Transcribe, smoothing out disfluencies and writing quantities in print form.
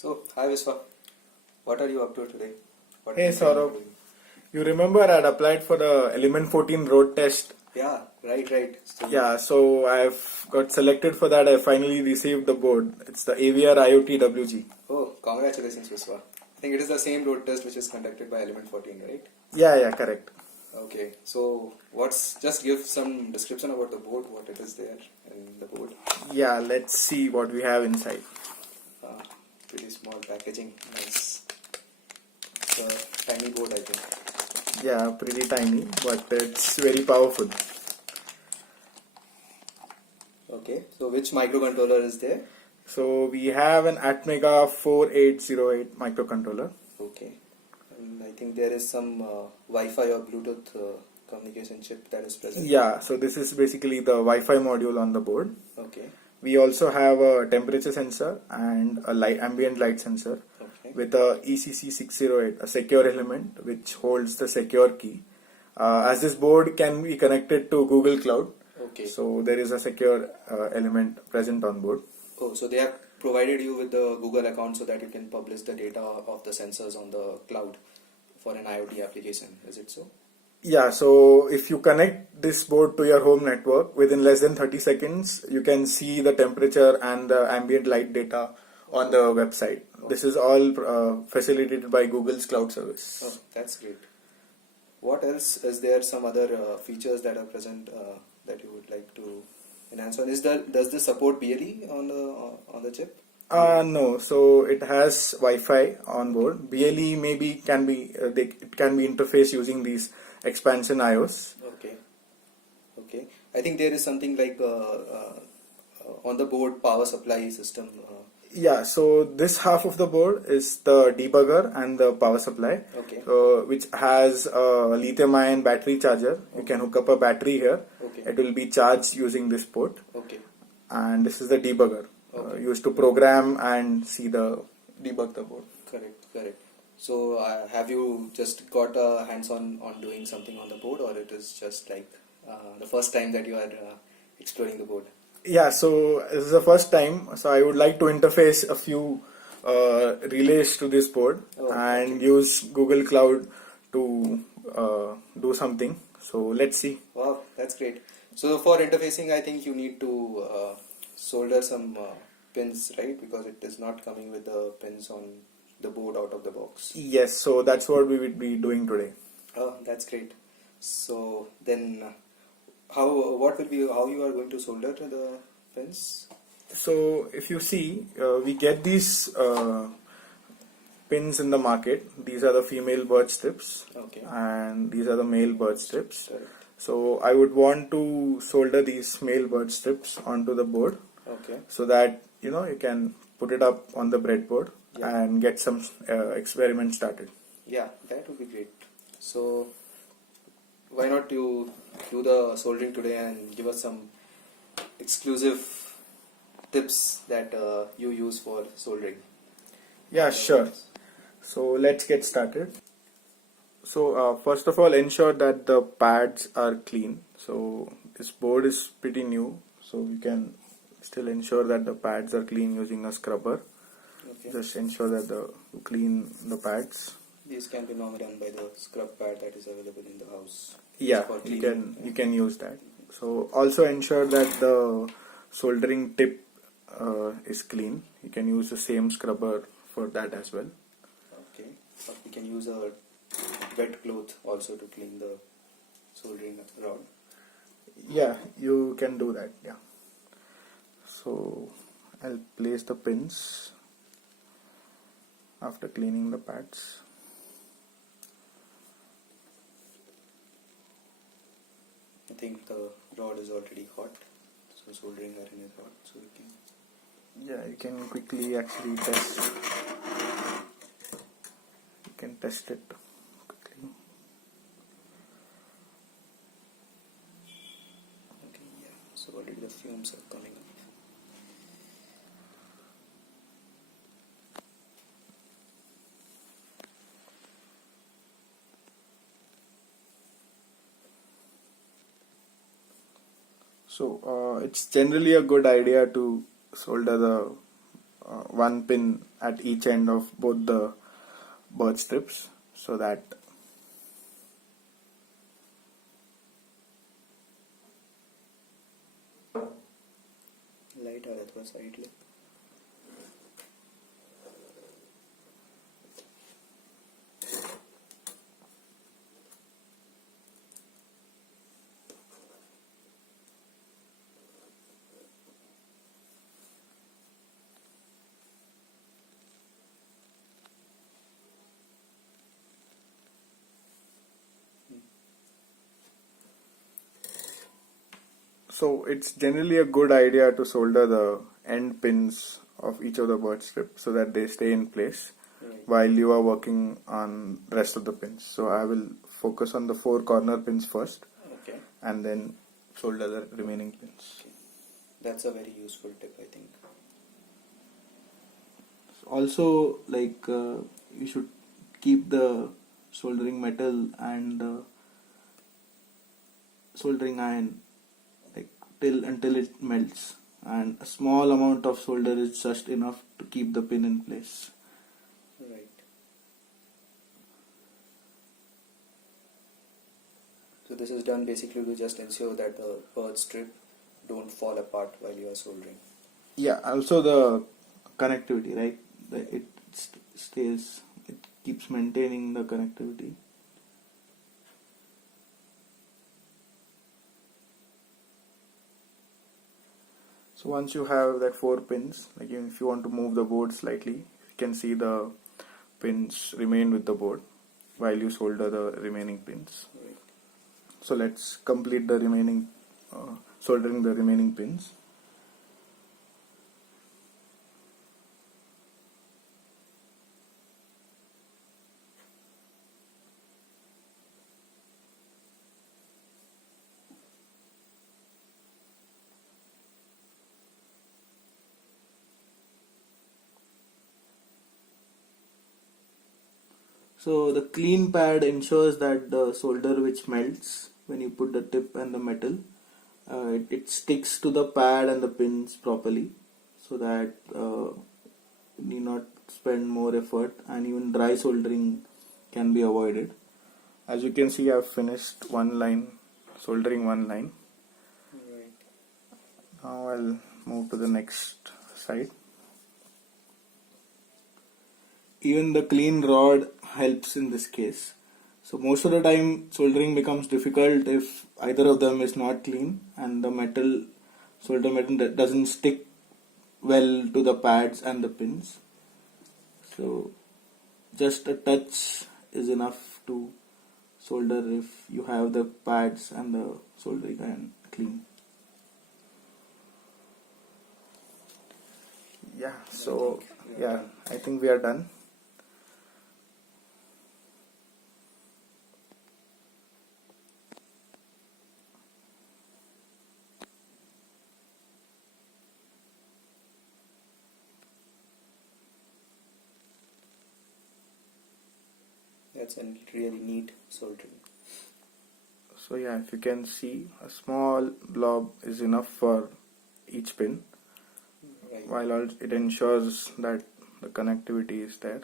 So, hi Viswa, what are you up to today? What Hey are you planning Saurabh, to do? you remember I'd applied for the Element 14 road test? Yeah, right. So, Yeah, so I've got selected for that. I finally received the board. It's the AVR IOT WG. oh, congratulations Viswa. I think it is the same road test which is conducted by Element 14, right? Yeah, correct. Okay, so just give some description about the board, what it is there in the board. Yeah, let's see what we have inside. Uh, Pretty small packaging, nice. It's a tiny board, I think. Yeah, pretty tiny, but it's very powerful. Okay, so which microcontroller is there? So we have an Atmega 4808 microcontroller. Okay, and I think there is some Wi-Fi or Bluetooth communication chip that is present. Yeah, so this is basically the Wi-Fi module on the board. Okay, We also have a temperature sensor and a ambient light sensor okay. with a ECC608, a secure element which holds the secure key. As this board can be connected to Google Cloud, Okay. so there is a secure element present on board. Oh, so they have provided you with the Google account so that you can publish the data of the sensors on the cloud for an IoT application. Is it so? Yeah, so if you connect this board to your home network, within less than 30 seconds, you can see the temperature and the ambient light data on the website. This is all facilitated by Google's cloud service. Oh, that's great. What else is there? Some other features that are present that you would like to enhance on? Does this support BLE on the chip? No, so it has Wi-Fi on board. BLE maybe can be it can be interfaced using these expansion IOs. Okay. I think there is something like on the board power supply system. Yeah, so this half of the board is the debugger and the power supply, Okay. which has a lithium-ion battery charger. You can hook up a battery here. Okay. It will be charged using this port, Okay. and this is the debugger Okay. used to program and debug the board. Correct. So have you just got hands-on on doing something on the board, or it is just like the first time that you are exploring the board? Yeah, so this is the first time, so I would like to interface a few relays to this board and Okay. use Google Cloud to do something. So let's see. Wow, that's great. So for interfacing, I think you need to solder some pins, right? Because it is not coming with the pins on the board out of the box. Yes, so that's what we would be doing today. Oh, that's great. So then, how you are going to solder to the pins? So if you see, we get these pins in the market. These are the female bird strips, Okay. and these are the male bird strips. Correct. So I would want to solder these male bird strips onto the board, Okay. so that you can put it up on the breadboard and get some experiment started. Yeah, that would be great. So why not you do the soldering today and give us some exclusive tips that you use for soldering? Yeah, sure. So let's get started. So first of all, ensure that the pads are clean. So this board is pretty new, so you can still ensure that the pads are clean using a scrubber. Okay. Just ensure that you clean the pads. These can be normally done by the scrub pad that is available in the house. Yeah, For you cleaning. can use that. So also ensure that the soldering tip is clean. You can use the same scrubber for that as well. Okay. But we can use a wet cloth also to clean the soldering rod. Yeah, you can do that. Yeah. So I'll place the pins after cleaning the pads. I think the rod is already hot, so soldering iron is hot, so we can. Yeah, you can quickly actually test. You can test it quickly. Okay, yeah. So already the fumes are coming up. So it's generally a good idea to solder the one pin at each end of both the bird strips, so that light आ रहा है थोड़ा side ले. So it's generally a good idea to solder the end pins of each of the bird strips so that they stay in place Right. while you are working on the rest of the pins. So I will focus on the 4 corner pins first Okay. and then solder the remaining pins. That's a very useful tip, I think. Also, you should keep the soldering metal and soldering iron till until it melts, and a small amount of solder is just enough to keep the pin in place. Right. So this is done basically to just ensure that the bird strip don't fall apart while you are soldering. Yeah, also the connectivity, right? It stays, it keeps maintaining the connectivity. So once you have that 4 pins, like if you want to move the board slightly, you can see the pins remain with the board while you solder the remaining pins. Right. So let's complete the remaining soldering the remaining pins. So the clean pad ensures that the solder which melts when you put the tip and the metal, it sticks to the pad and the pins properly, so that you need not spend more effort, and even dry soldering can be avoided. As you can see, I have finished one line, soldering one line. Right. Now I'll move to the next side. Even the clean rod helps in this case. So most of the time soldering becomes difficult if either of them is not clean and the solder metal doesn't stick well to the pads and the pins. So just a touch is enough to solder if you have the pads and the soldering iron clean. Yeah, so I think we are done. That's a really neat soldering. So yeah, if you can see, a small blob is enough for each pin, Right. while it ensures that the connectivity is there.